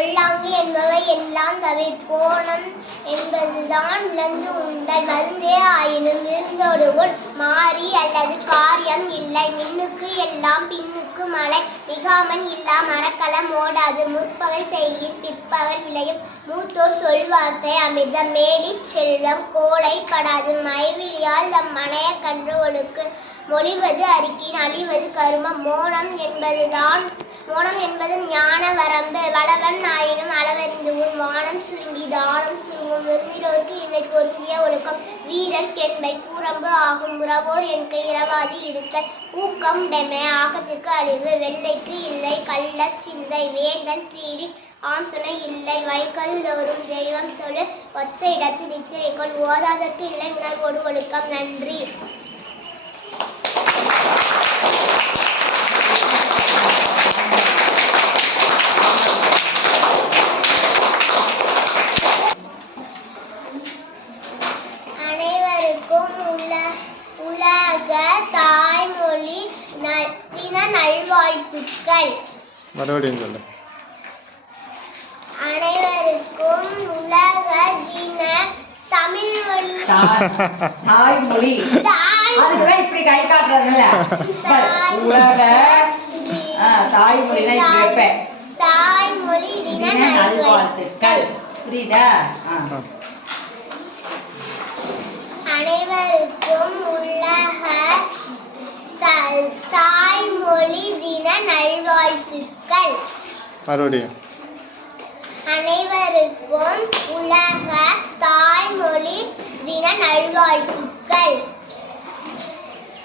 பொல்லாங்கு என்பவை எல்லாம் தவிர்ப்போனம் என்பதுதான் விளந்து உண்டல். மருந்தே ஆயினும் விருந்தோடு உள் மாறி அல்லது காரியம் இல்லை. மின்னுக்கு எல்லாம் பின்னுக்கு மழை மிகாமன் இல்லா மரக்கலம் ஓடாது. முற்பகல் செய்யின் பிற்பகல் விளையும். மூத்தோர் சொல்வார்த்தை அமிர்தம் மேலிச் செல்வம் கோளை படாது. மைவிழியால் தம் மனைய கன்று ஒழுக்கு மொழிவது அறிக்கின் அழிவது கருமம். மோனம் என்பது ஞான வரம்பு. வளவன் ஆயினும் அளவறிந்து உன் வானம் சுருங்கி தானம் சுருங்கும். விருந்தினோருக்கு இல்லை பொருந்திய ஒழுக்கம். வீரன் கெண்மை கூரம்பு ஆகும். உறவோர் என்கை இரவாதி இருத்தல். ஊக்கம் டெமை ஆக்கத்திற்கு அழிவு. வெள்ளைக்கு இல்லை கள்ள சிந்தை. வேந்தன் சீரி ஆண் துணை இல்லை. வைக்கல் தோறும் தெய்வம் தொழு. ஒத்த இடத்து நித்திரை கொள். ஓதாதற்கு இல்லை உணர்வோடு ஒழுக்கம். நன்றி. அனைவருக்கும் உலக தாய்மொழி தின நல்வாழ்த்துக்கள். அனைவருக்கும் உலக தின தமிழ்மொழி தாய்மொழி இப்படி கை காட்டுறதுல உலக தாய்மொழி தாய்மொழி தின நல்வாழ்த்துக்கள். புரியுதா? அனைவருக்கும் உலக தாய்மொழி தின நல்வாழ்த்துக்கள். அனைவருக்கும் உலக தாய்மொழி தின நல்வாழ்த்துக்கள்.